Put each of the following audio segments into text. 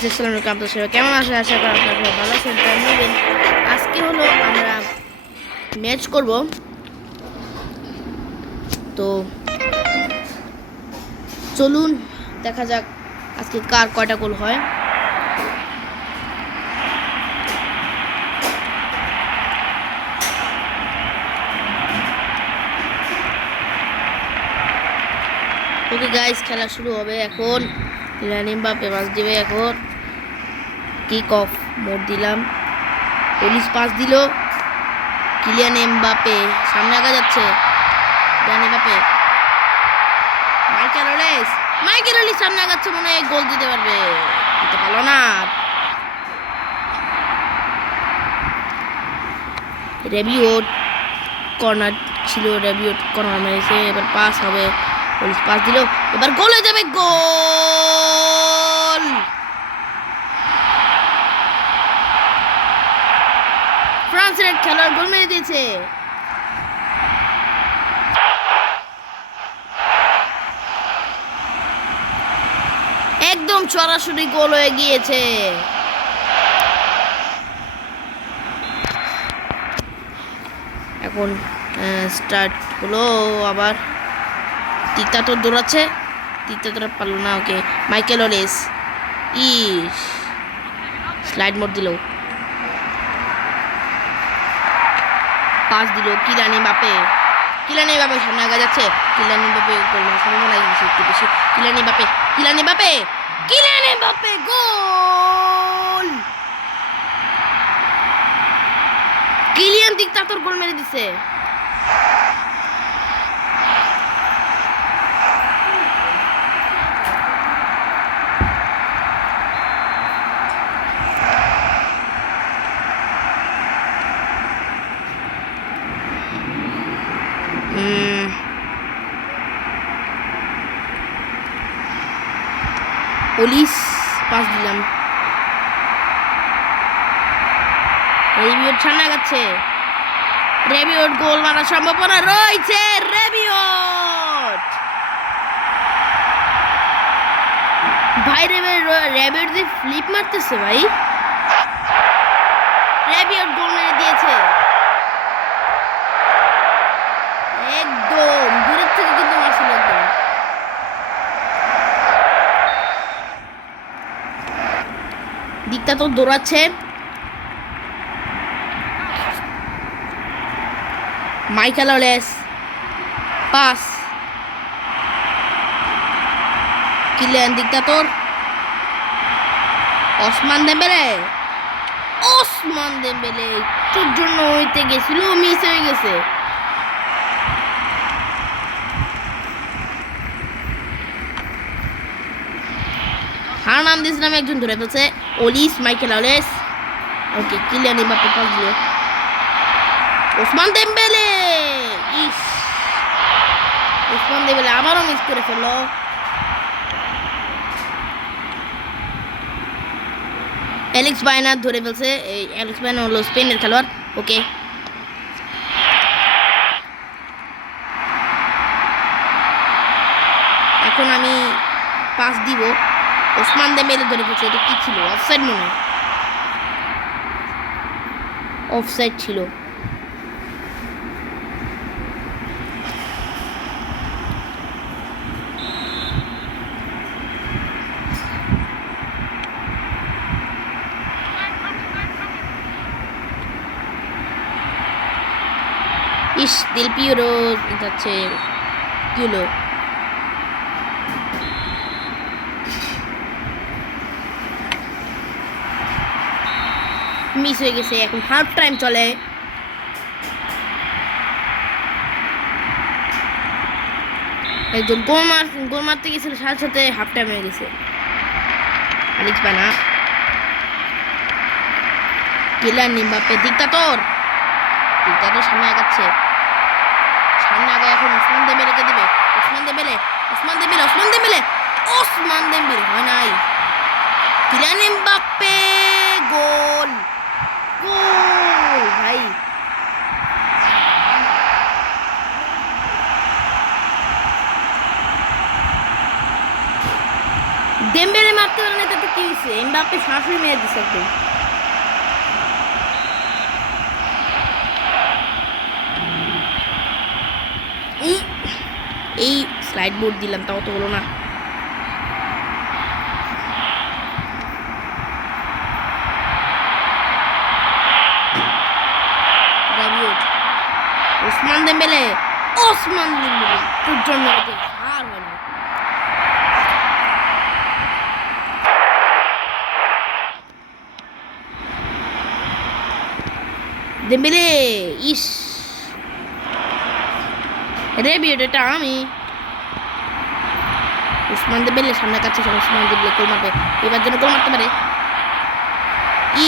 আসসালামু আলাইকুম, আপনাদের সবাই কেমন আছেন? আশা করি আপনারা সবাই ভালো আছেন। তাই নেবেন আজকে হলো আমরা ম্যাচ করব। তো চলুন দেখা যাক আজকে কার কয়টা গোল হয়। ওকে গাইস, খেলা শুরু হবে এখন। কিলিয়ান এমবাপ্পে পাস দিবে এখন। কিক অফ মোড় দিলাম, পুলিশ পাস দিল। কিলিয়ান এমবাপ্পে সামনে আগা যাচ্ছে। কিলিয়ান এমবাপ্পে, মাইকেল ওলিস সামনে আগাচ্ছে, মনে হয় গোল দিতে পারবে, দিতে পারলো না। রেবিওট কর্নার ছিল, রেবিওট কর্নার মেরেছে, এবার পাস হবে। পুলিশ পাস দিল, এবার গোল হয়ে যাবে, গোল! ফ্রান্সের খেলোয়াড় গোল মেরে দিয়েছে। একদম সরাসরি গোল হয়ে গিয়েছে। এখন স্টার্ট হলো আবার। তো দৌড়াচ্ছে, তো পারলো না। ওকে, মাইকেল ওলিস স্লাইড মোড দিল, পাস দিল। কিলিয়ান এমবাপ্পে সামনে আগা যাচ্ছে। কিলিয়ান এমবাপ্পে গোল মারার সম্ভাবনা একটু বেশি। কিলিয়ান এমবাপ্পে গোল! কিলিয়ান দিক্তাতর গোল মেরে দিছে। পুলিশ পাস দিলাম, রেবিওট সামনে আগাচ্ছে। রেবিওট গোল মারার সম্ভাবনা রয়েছে। রেবিওট ভাই, রেবিওট যে ফ্লিপ মারতেছে ভাই। রেবিওট গোল মেরে দিয়েছে, একদম দূরের থেকে কিন্তু মারছিল একদম। দিকটা তো দৌড়াচ্ছে। মাইকেল ওলিস পাস, কিলিয়ান দিক্তাতর, ওসমান দেম্বেলে একটুর জন্য হইতে গেছিল, মিস হয়ে গেছে। হার্নান্দেজ নামে একজন ধরে ফেলছে। মাইকেল ওলিস। ওকে, কিলিয়ান এমবাপ্পে পাস দিল, ওসমান দেম্বেলে আবারও মিস করে ফেললো। অ্যালেক্স বাইনার ধরে ফেলছে। এই অ্যালেক্স বাইনার হলো স্পেনের খেলোয়াড়। ওকে, এখন আমি পাস দিব। ওসমান দেম্বেলে ধরে ফেলছে। এটা কি ছিল? অফসাইড মনে হয়, অফসাইড ছিল। দিল পিওরো যাচ্ছে। কি হলো? মিস হয়ে গেছে। এখন হাফ টাইম চলে। একজন গোল মারতে গেছিল, সাথে সাথে হাফ টাইম হয়ে গেছে। অ্যালেক্স বাইনা, কিলিয়ান এমবাপ্পে, দিক্তাতর সামনে আগাচ্ছে। সামনে আগায় এখন ওসমান দেম্বেলেকে দিবে। ওসমান দেম্বেলে হয় নাই। কিলিয়ান এমবাপ্পে গোল ভাই। ডেম্বেলে মারতে পারে না, তাতে কি মারছে, এমবাপ্পে সরাসরি মেরে দিছে একদম। এই স্লাইড বোর্ড দিলাম, তাও তো হলো না। ওসমান দেম্বেলে তোর জন্য আর হয় না। দেম্বেলে ইস রেবিউট, এটা আমি ওসমান দেম্বেলে সামনে কাছে, ওসমান দেম্বেলে গোল মারবে, এবার যেন গোল মারতে পারে।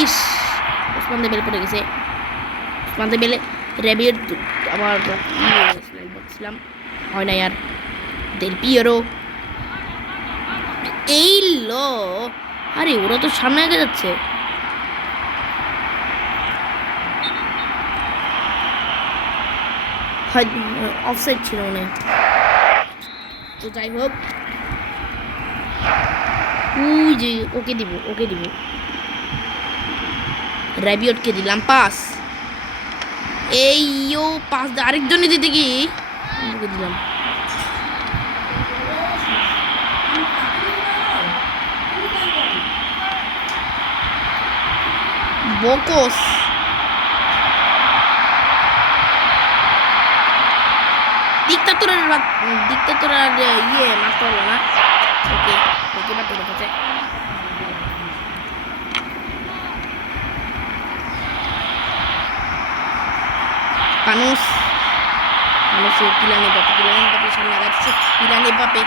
ইস ওসমান দেম্বেলে পড়ে গেছে। ওসমান দেম্বেলে রেবিউট আবার বলছিলাম হয় না यार। দেল পিয়েরো এই লো, আরে ওরা তো সামনে আগে যাচ্ছে। অফসাইড ছিল মনে, তো যাই হোক ওই যে ওকে দিব রেবিউটকে দিলাম পাস। এইও পাস আরেকজনই দিতে কি ওকে দিলাম। বকস ডিক্টাটোরার ইয়ে মারতে হলো না। ওকে ওকে বাদ দিয়ে গেছে। মানুষের কিলান এমবাপ্পে সামনে যাচ্ছে। কিলান এমবাপ্পে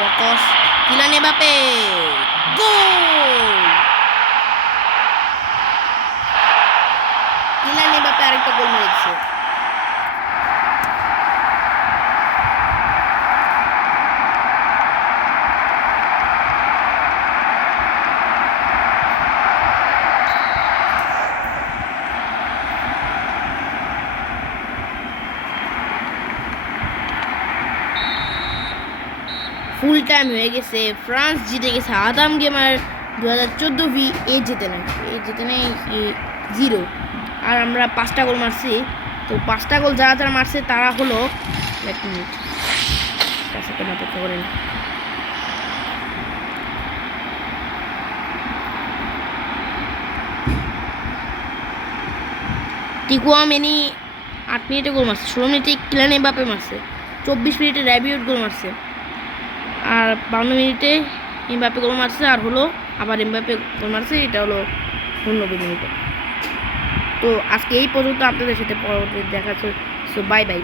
বকস, কিলান এমবাপ্পে গোল। কিলান এমবাপ্পে আরেকটা গোল মেরেছে। ফুল টাইম হয়ে গেছে, ফ্রান্স জিতে গেছে। আদাম গেমার 2014 এ জিতে নেয় 0, আর আমরা 5টা গোল মারছি। তো 5টা গোল যারা মারছে তারা হলো, এক মিনিট অপেক্ষা করেন। টিকুয়ামেনি 8 মিনিটে গোল মারছে, 16 মিনিটে কিলান এমবাপ্পে মারছে, 24 মিনিটে রেবিউট গোল মারছে, আর 52 মিনিটে এমবাপ্পে গোল মারছে, আর হলো আবার এমবাপ্পে গোল মারছে, এটা হলো 90 মিনিটে। তো আজকে এই পর্যন্ত, আপনাদের সাথে পরবর্তী দেখা হচ্ছে। So bye bye.